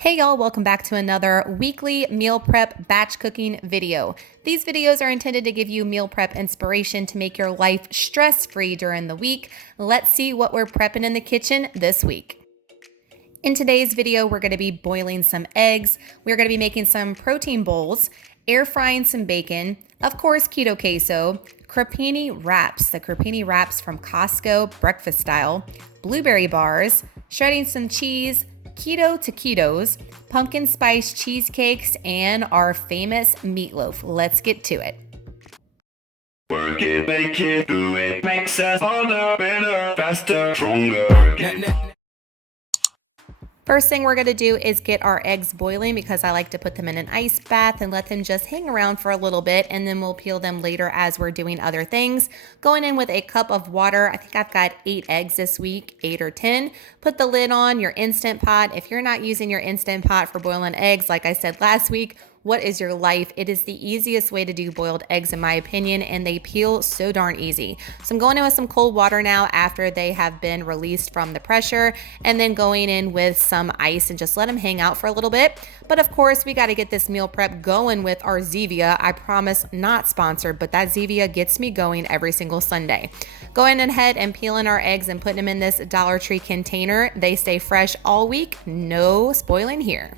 Hey y'all, welcome back to another weekly meal prep batch cooking video. These videos are intended to give you meal prep inspiration to make your life stress-free during the week. Let's see what we're prepping in the kitchen this week. In today's video, we're going to be boiling some eggs. We're going to be making some protein bowls, air frying some bacon, of course, Keto Queso, crepini wraps, the crepini wraps from Costco, breakfast style, blueberry bars, shredding some cheese, keto taquitos, pumpkin spice cheesecakes, and our famous meatloaf. Let's get to it. Work it, make it, do it, makes us harder, better, faster, stronger. First thing we're going to do is get our eggs boiling because I like to put them in an ice bath and let them just hang around for a little bit, and then we'll peel them later as we're doing other things. Going in with a cup of water. I think I've got 8 eggs this week, 8 or 10. Put the lid on your Instant Pot. If you're not using your Instant Pot for boiling eggs, like I said last week, what is your life? It is the easiest way to do boiled eggs in my opinion, and they peel so darn easy. So I'm going in with some cold water now after they have been released from the pressure, and then going in with some ice and just let them hang out for a little bit. But of course, we got to get this meal prep going with our Zevia. I promise, not sponsored, but that Zevia gets me going every single Sunday. Going ahead and peeling our eggs and putting them in this Dollar Tree container. They stay fresh all week, no spoiling here.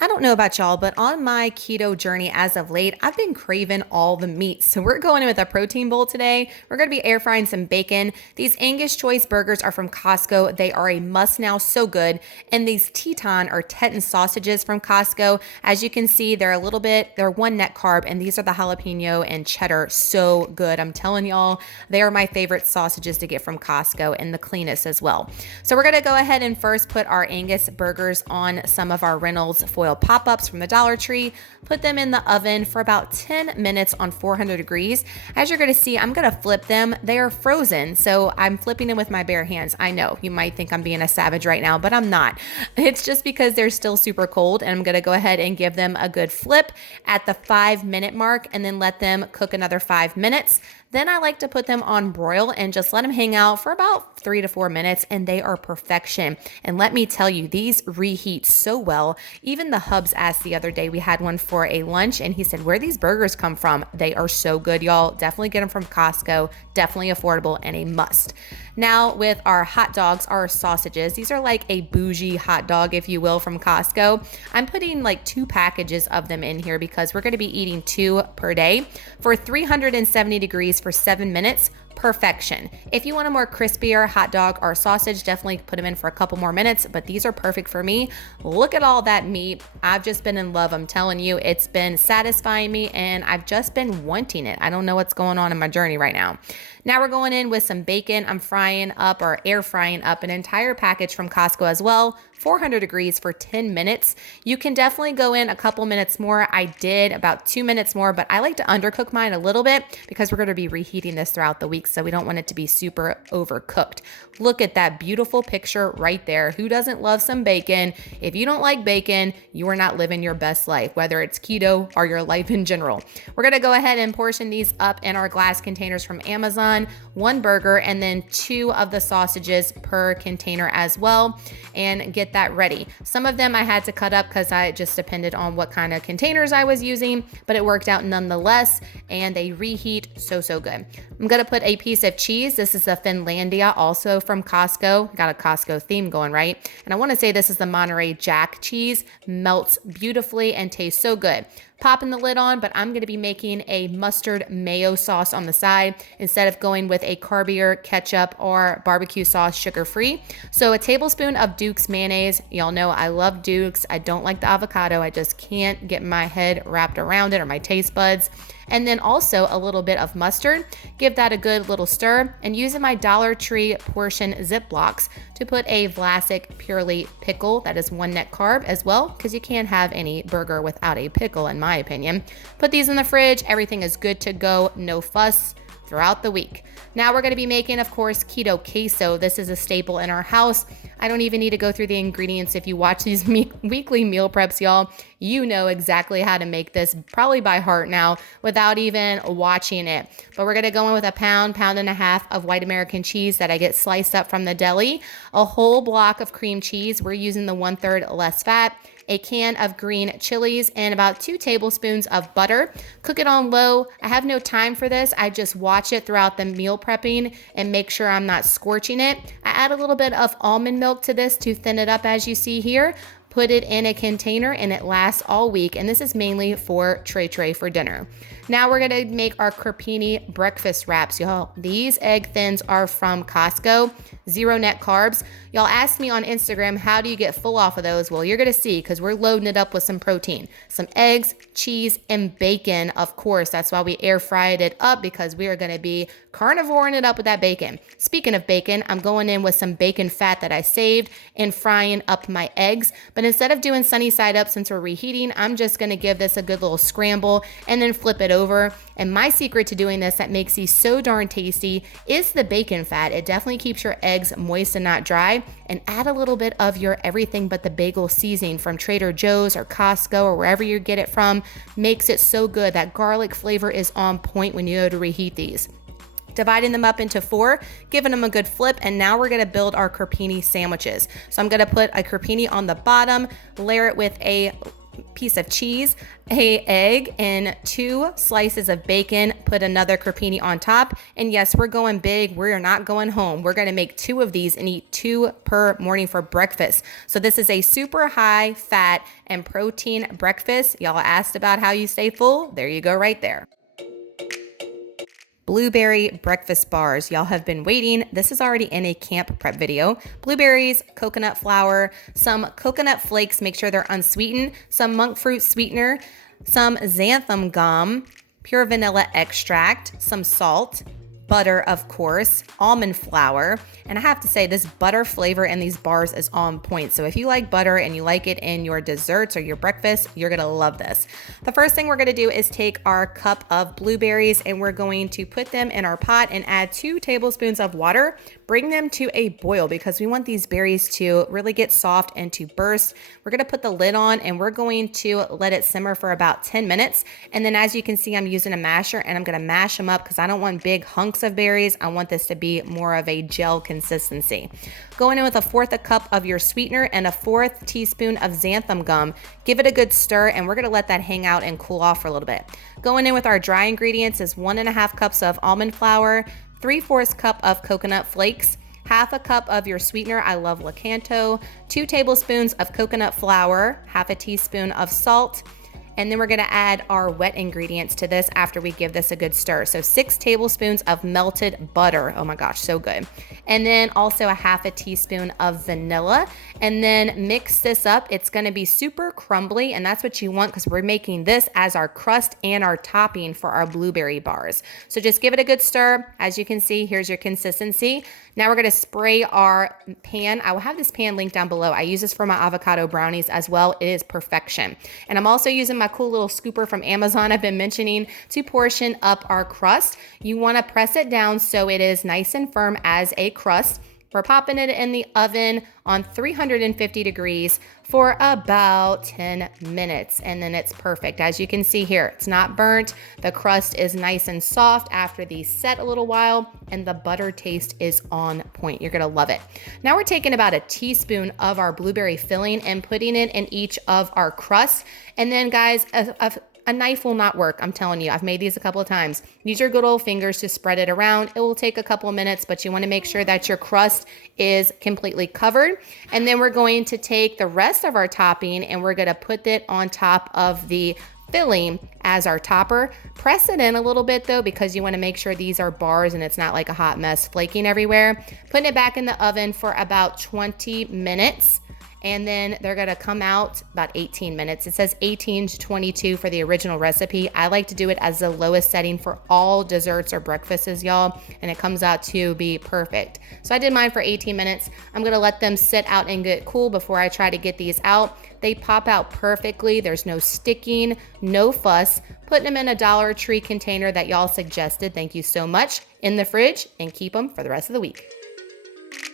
I don't know about y'all, but on my keto journey as of late, I've been craving all the meats. So we're going in with a protein bowl today. We're going to be air frying some bacon. These Angus Choice burgers are from Costco. They are a must now, so good. And these Teton or Teton sausages from Costco, as you can see, they're 1 net carb, and these are the jalapeno and cheddar. So good. I'm telling y'all, they are my favorite sausages to get from Costco, and the cleanest as well. So we're going to go ahead and first put our Angus burgers on some of our Reynolds foil pop-ups from the Dollar Tree, put them in the oven for about 10 minutes on 400 degrees. As you're going to see, I'm going to flip them. They are frozen, so I'm flipping them with my bare hands. I know you might think I'm being a savage right now, but I'm not. It's just because they're still super cold, and I'm going to go ahead and give them a good flip at the 5-minute mark and then let them cook another 5 minutes. Then I like to put them on broil and just let them hang out for about 3 to 4 minutes, and they are perfection. And let me tell you, these reheat so well. Even the hubs asked the other day, we had one for a lunch, and he said, where these burgers come from? They are so good, y'all. Definitely get them from Costco. Definitely affordable and a must. Now with our hot dogs, our sausages, these are like a bougie hot dog, if you will, from Costco. I'm putting like 2 packages of them in here because we're going to be eating 2 per day for 370 degrees for 7 minutes. Perfection. If you want a more crispier hot dog or sausage, definitely put them in for a couple more minutes, but these are perfect for me. Look at all that meat. I've just been in love. I'm telling you, it's been satisfying me, and I've just been wanting it. I don't know what's going on in my journey right now. Now we're going in with some bacon. I'm frying up or air frying up an entire package from Costco as well, 400 degrees for 10 minutes. You can definitely go in a couple minutes more. I did about 2 minutes more, but I like to undercook mine a little bit because we're going to be reheating this throughout the week, so we don't want it to be super overcooked. Look at that beautiful picture right there. Who doesn't love some bacon? If you don't like bacon, you are not living your best life, whether it's keto or your life in general. We're going to go ahead and portion these up in our glass containers from Amazon. 1 burger and then 2 of the sausages per container as well, and get that ready. Some of them I had to cut up because it just depended on what kind of containers I was using, but it worked out nonetheless, and they reheat so good. I'm going to put a piece of cheese. This is a Finlandia, also from Costco. Got a Costco theme going, right? And I want to say this is the Monterey Jack cheese. Melts beautifully and tastes so good. Popping the lid on, but I'm going to be making a mustard mayo sauce on the side instead of going with a carbier ketchup or barbecue sauce, sugar-free. So a tablespoon of Duke's mayonnaise. Y'all know I love Duke's. I don't like the avocado. I just can't get my head wrapped around it, or my taste buds. And then also a little bit of mustard. Give that a good little stir, and using my Dollar Tree portion Ziplocs to put a Vlasic Purely pickle. That is 1 net carb as well, because you can't have any burger without a pickle in my opinion. Put these in the fridge. Everything is good to go. No fuss throughout the week. Now we're going to be making, of course, Keto Queso. This is a staple in our house. I don't even need to go through the ingredients. If you watch these weekly meal preps, y'all, you know exactly how to make this probably by heart now without even watching it. But we're gonna go in with a pound and a half of white American cheese that I get sliced up from the deli, a whole block of cream cheese. We're using the 1/3 less fat, a can of green chilies, and about 2 tablespoons of butter. Cook it on low. I have no time for this. I just watch it throughout the meal prepping and make sure I'm not scorching it. I add a little bit of almond milk to this to thin it up as you see here. Put it in a container and it lasts all week. And this is mainly for tray for dinner. Now we're gonna make our crepini breakfast wraps, y'all. These egg thins are from Costco, 0 net carbs. Y'all asked me on Instagram, how do you get full off of those? Well, you're gonna see, because we're loading it up with some protein, some eggs, cheese, and bacon, of course. That's why we air fried it up, because we are gonna be carnivoring it up with that bacon. Speaking of bacon, I'm going in with some bacon fat that I saved and frying up my eggs. But instead of doing sunny side up, since we're reheating, I'm just gonna give this a good little scramble and then flip it over. And my secret to doing this that makes these so darn tasty is the bacon fat. It definitely keeps your eggs moist and not dry. And add a little bit of your everything but the bagel seasoning from Trader Joe's or Costco or wherever you get it from. Makes it so good. That garlic flavor is on point when you go to reheat these. Dividing them up into 4, giving them a good flip, and now we're gonna build our crepini sandwiches. So I'm gonna put a crepini on the bottom, layer it with a piece of cheese, a egg, and 2 slices of bacon. Put another crepini on top. And yes, we're going big. We're not going home. We're gonna make 2 of these and eat 2 per morning for breakfast. So this is a super high fat and protein breakfast. Y'all asked about how you stay full. There you go right there. Blueberry breakfast bars. Y'all have been waiting. This is already in a camp prep video. Blueberries, coconut flour, some coconut flakes, make sure they're unsweetened, some monk fruit sweetener, some xanthan gum, pure vanilla extract, some salt, butter, of course, almond flour. And I have to say, this butter flavor in these bars is on point. So if you like butter and you like it in your desserts or your breakfast, you're gonna love this. The first thing we're gonna do is take our cup of blueberries and we're going to put them in our pot and add 2 tablespoons of water. Bring them to a boil because we want these berries to really get soft and to burst. We're gonna put the lid on and we're going to let it simmer for about 10 minutes. And then as you can see, I'm using a masher and I'm gonna mash them up because I don't want big hunks of berries. I want this to be more of a gel consistency. Going in with 1/4 cup of your sweetener and 1/4 teaspoon of xanthan gum. Give it a good stir and we're gonna let that hang out and cool off for a little bit. Going in with our dry ingredients is 1.5 cups of almond flour, 3/4 cup of coconut flakes, 1/2 cup of your sweetener, I love Lakanto, 2 tablespoons of coconut flour, 1/2 teaspoon of salt, and then we're gonna add our wet ingredients to this after we give this a good stir. So 6 tablespoons of melted butter. Oh my gosh, so good. And then also 1/2 teaspoon of vanilla. And then mix this up. It's gonna be super crumbly, and that's what you want because we're making this as our crust and our topping for our blueberry bars. So just give it a good stir. As you can see, here's your consistency. Now we're gonna spray our pan. I will have this pan linked down below. I use this for my avocado brownies as well. It is perfection. And I'm also using my cool little scooper from Amazon I've been mentioning to portion up our crust. You wanna press it down so it is nice and firm as a crust. We're popping it in the oven on 350 degrees for about 10 minutes, and then it's perfect. As you can see here, it's not burnt. The crust is nice and soft after these set a little while, and the butter taste is on point. You're gonna love it. Now we're taking about a teaspoon of our blueberry filling and putting it in each of our crusts. And then guys, a knife will not work. I'm telling you, I've made these a couple of times. Use your good old fingers to spread it around. It will take a couple of minutes, but you want to make sure that your crust is completely covered. And then we're going to take the rest of our topping and we're going to put it on top of the filling as our topper. Press it in a little bit though, because you want to make sure these are bars and it's not like a hot mess flaking everywhere. Putting it back in the oven for about 20 minutes. And then they're gonna come out about 18 minutes. It says 18 to 22 for the original recipe. I like to do it as the lowest setting for all desserts or breakfasts, y'all, and it comes out to be perfect. So I did mine for 18 minutes. I'm gonna let them sit out and get cool before I try to get these out. They pop out perfectly. There's no sticking, no fuss. Putting them in a Dollar Tree container that y'all suggested, thank you so much, in the fridge and keep them for the rest of the week.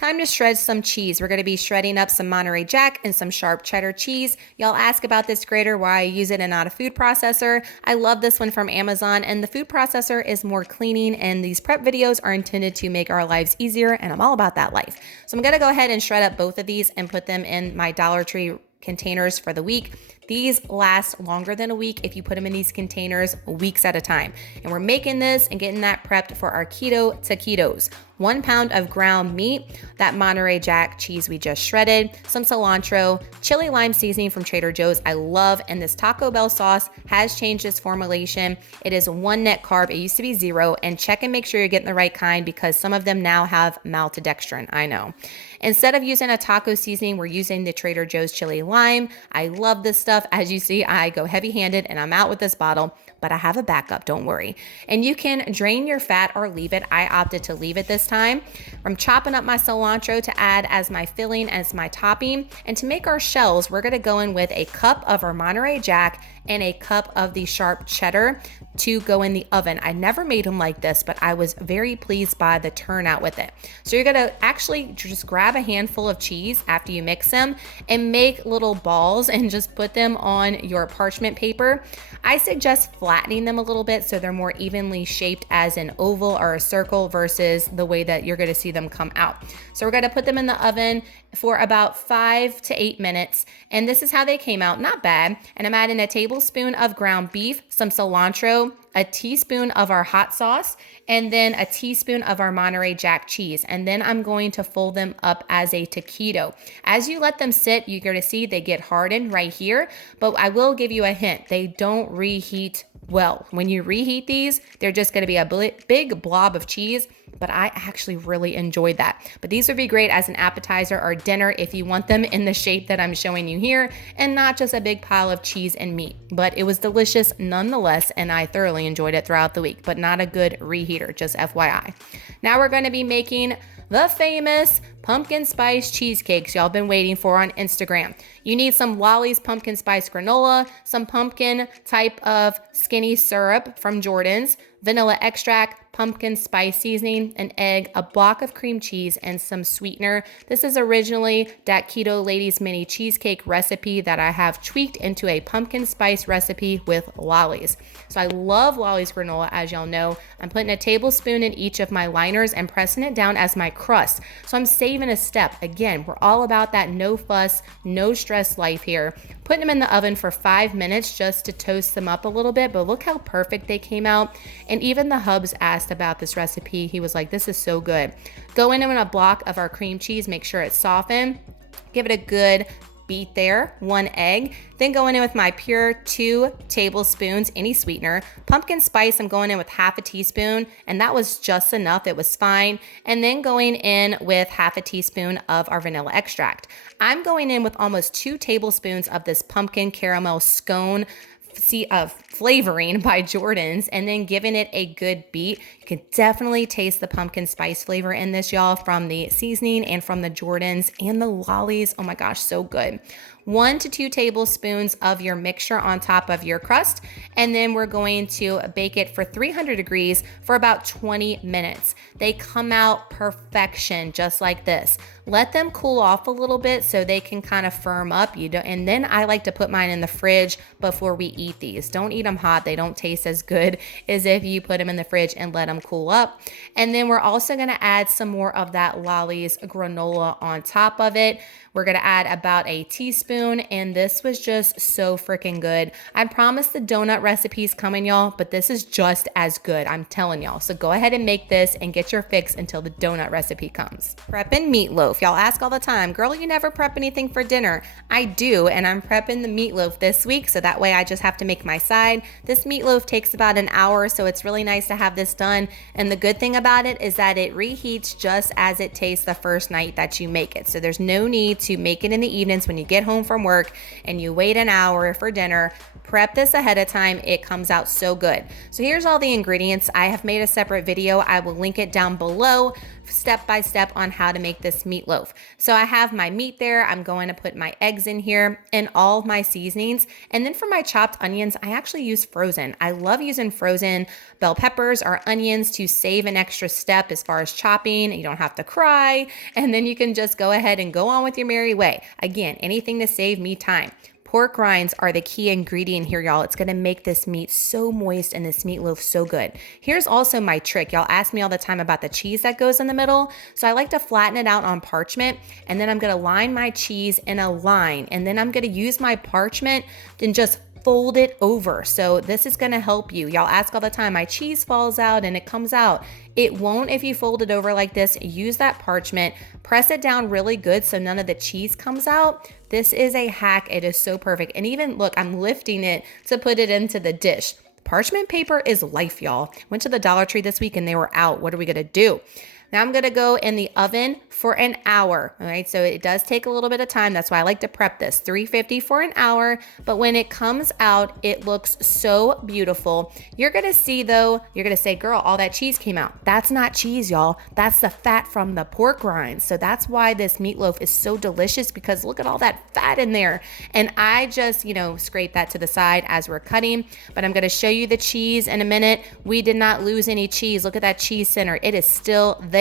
time to shred some cheese. We're going to be shredding up some Monterey Jack and some sharp cheddar cheese. Y'all ask about this grater, why I use it and not a food processor. I love this one from Amazon, and the food processor is more cleaning, and these prep videos are intended to make our lives easier, and I'm all about that life. So I'm going to go ahead and shred up both of these and put them in my Dollar Tree containers for the week. These last longer than a week if you put them in these containers weeks at a time. And we're making this and getting that prepped for our keto taquitos. 1 pound of ground meat, that Monterey Jack cheese we just shredded, some cilantro, chili lime seasoning from Trader Joe's I love, and this Taco Bell sauce has changed its formulation. It is 1 net carb, it used to be 0, and check and make sure you're getting the right kind because some of them now have maltodextrin, I know. Instead of using a taco seasoning, we're using the Trader Joe's chili lime. I love this stuff. As you see, I go heavy-handed and I'm out with this bottle, but I have a backup, don't worry. And you can drain your fat or leave it. I opted to leave it this time. I'm chopping up my cilantro to add as my filling, as my topping. And to make our shells, we're gonna go in with a cup of our Monterey Jack and a cup of the sharp cheddar to go in the oven. I never made them like this, but I was very pleased by the turnout with it. So you're gonna actually just grab a handful of cheese after you mix them and make little balls and just put them on your parchment paper. I suggest flattening them a little bit so they're more evenly shaped as an oval or a circle versus the way that you're gonna see them come out. So we're gonna put them in the oven for about 5 to 8 minutes. And this is how they came out, not bad. And I'm adding a tablespoon of ground beef, some cilantro, a teaspoon of our hot sauce, and then a teaspoon of our Monterey Jack cheese. And then I'm going to fold them up as a taquito. As you let them sit, you're gonna see they get hardened right here, but I will give you a hint. They don't reheat well. When you reheat these, they're just gonna be a big blob of cheese, but I actually really enjoyed that. But these would be great as an appetizer or dinner if you want them in the shape that I'm showing you here and not just a big pile of cheese and meat. But it was delicious nonetheless, and I thoroughly enjoyed it throughout the week, but not a good reheater, just FYI. Now we're gonna be making the famous pumpkin spice cheesecakes y'all been waiting for on Instagram. You need some Lolli's pumpkin spice granola, some pumpkin type of skinny syrup from Jordan's, vanilla extract, pumpkin spice seasoning, an egg, a block of cream cheese, and some sweetener. This is originally that Keto Ladies mini cheesecake recipe that I have tweaked into a pumpkin spice recipe with Lolli's. So I love Lolli's granola, as y'all know. I'm putting a tablespoon in each of my liners and pressing it down as my crust. So I'm saving a step. Again, we're all about that no fuss, no stress life here. Putting them in the oven for 5 minutes just to toast them up a little bit, but look how perfect they came out. And even the hubs asked about this recipe. He was like, this is so good. Go in with a block of our cream cheese, make sure it's softened. Give it a good beat there, 1 egg. Then going in with my pure 2 tablespoons, any sweetener. Pumpkin spice, I'm going in with half a teaspoon, and that was just enough, it was fine. And then going in with half a teaspoon of our vanilla extract. I'm going in with almost 2 tablespoons of this pumpkin caramel scone flavoring by Jordan's, and then giving it a good beat. You can definitely taste the pumpkin spice flavor in this, y'all, from the seasoning and from the Jordan's and the Lolli's. Oh my gosh, so good. 1 to 2 tablespoons of your mixture on top of your crust, and then we're going to bake it for 300 degrees for about 20 minutes. They come out perfection, just like this. Let them cool off a little bit so they can kind of firm up. And then I like to put mine in the fridge before we eat these. Don't eat them hot. They don't taste as good as if you put them in the fridge and let them cool up. And then we're also gonna add some more of that Lolli's granola on top of it. We're gonna add about a teaspoon, and this was just so freaking good. I promise the donut recipe's coming, y'all, but this is just as good, I'm telling y'all. So go ahead and make this and get your fix until the donut recipe comes. Prepping meatloaf. Y'all ask all the time, girl, you never prep anything for dinner. I do, and I'm prepping the meatloaf this week, so that way I just have to make my side. This meatloaf takes about an hour, so it's really nice to have this done. And the good thing about it is that it reheats just as it tastes the first night that you make it. So there's no need to make it in the evenings when you get home from work and you wait an hour for dinner. Prep this ahead of time. It comes out so good. So here's all the ingredients. I have made a separate video. I will link it down below. step by step on how to make this meatloaf. So I have my meat there. I'm going to put my eggs in here and all of my seasonings. And then for my chopped onions, I actually use frozen. I love using frozen bell peppers or onions to save an extra step as far as chopping. You don't have to cry. And then you can just go ahead and go on with your merry way. Again, anything to save me time. Pork rinds are the key ingredient here, y'all. It's gonna make this meat so moist and this meatloaf so good. Here's also my trick. Y'all ask me all the time about the cheese that goes in the middle. So I like to flatten it out on parchment, and then I'm gonna line my cheese in a line, and then I'm gonna use my parchment and just fold it over. So this is gonna help you. Y'all ask all the time, my cheese falls out and it comes out. It won't if you fold it over like this. Use that parchment, press it down really good so none of the cheese comes out. This is a hack. It is so perfect. And even look, I'm lifting it to put it into the dish. Parchment paper is life, y'all. Went to the Dollar Tree this week and they were out. What are we gonna do? Now I'm gonna go in the oven for an hour, all right? So it does take a little bit of time. That's why I like to prep this, 350 for an hour. But when it comes out, it looks so beautiful. You're gonna see though, you're gonna say, girl, all that cheese came out. That's not cheese, y'all. That's the fat from the pork rinds. So that's why this meatloaf is so delicious, because look at all that fat in there. And I just, scrape that to the side as we're cutting, but I'm gonna show you the cheese in a minute. We did not lose any cheese. Look at that cheese center. It is still there.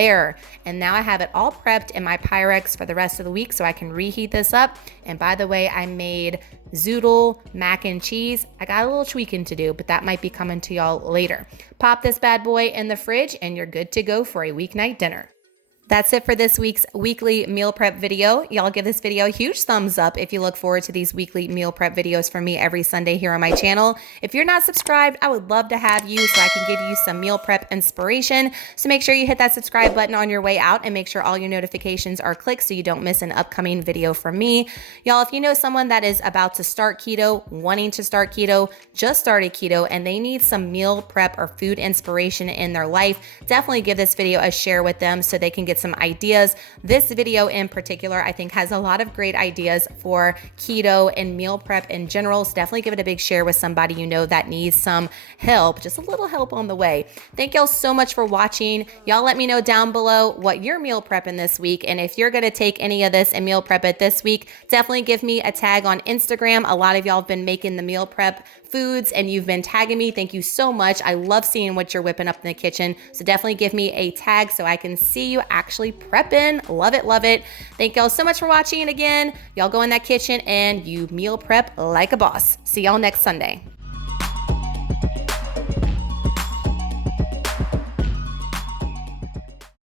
And now I have it all prepped in my Pyrex for the rest of the week so I can reheat this up. And by the way, I made zoodle mac and cheese. I got a little tweaking to do, but that might be coming to y'all later. Pop this bad boy in the fridge and you're good to go for a weeknight dinner. That's it for this week's weekly meal prep video. Y'all give this video a huge thumbs up if you look forward to these weekly meal prep videos from me every Sunday here on my channel. If you're not subscribed, I would love to have you so I can give you some meal prep inspiration. So make sure you hit that subscribe button on your way out and make sure all your notifications are clicked so you don't miss an upcoming video from me. Y'all, if you know someone that is about to start keto, wanting to start keto, just started keto, and they need some meal prep or food inspiration in their life, definitely give this video a share with them so they can get some ideas. This video in particular, I think, has a lot of great ideas for keto and meal prep in general. So definitely give it a big share with somebody you know that needs some help, just a little help on the way. Thank y'all so much for watching. Y'all let me know down below what you're meal prepping this week. And if you're gonna take any of this and meal prep it this week, definitely give me a tag on Instagram. A lot of y'all have been making the meal prep foods and you've been tagging me. Thank you so much. I love seeing what you're whipping up in the kitchen. So definitely give me a tag so I can see you actually prepping. Love it, love it. Thank y'all so much for watching again. Y'all go in that kitchen and you meal prep like a boss. See y'all next Sunday.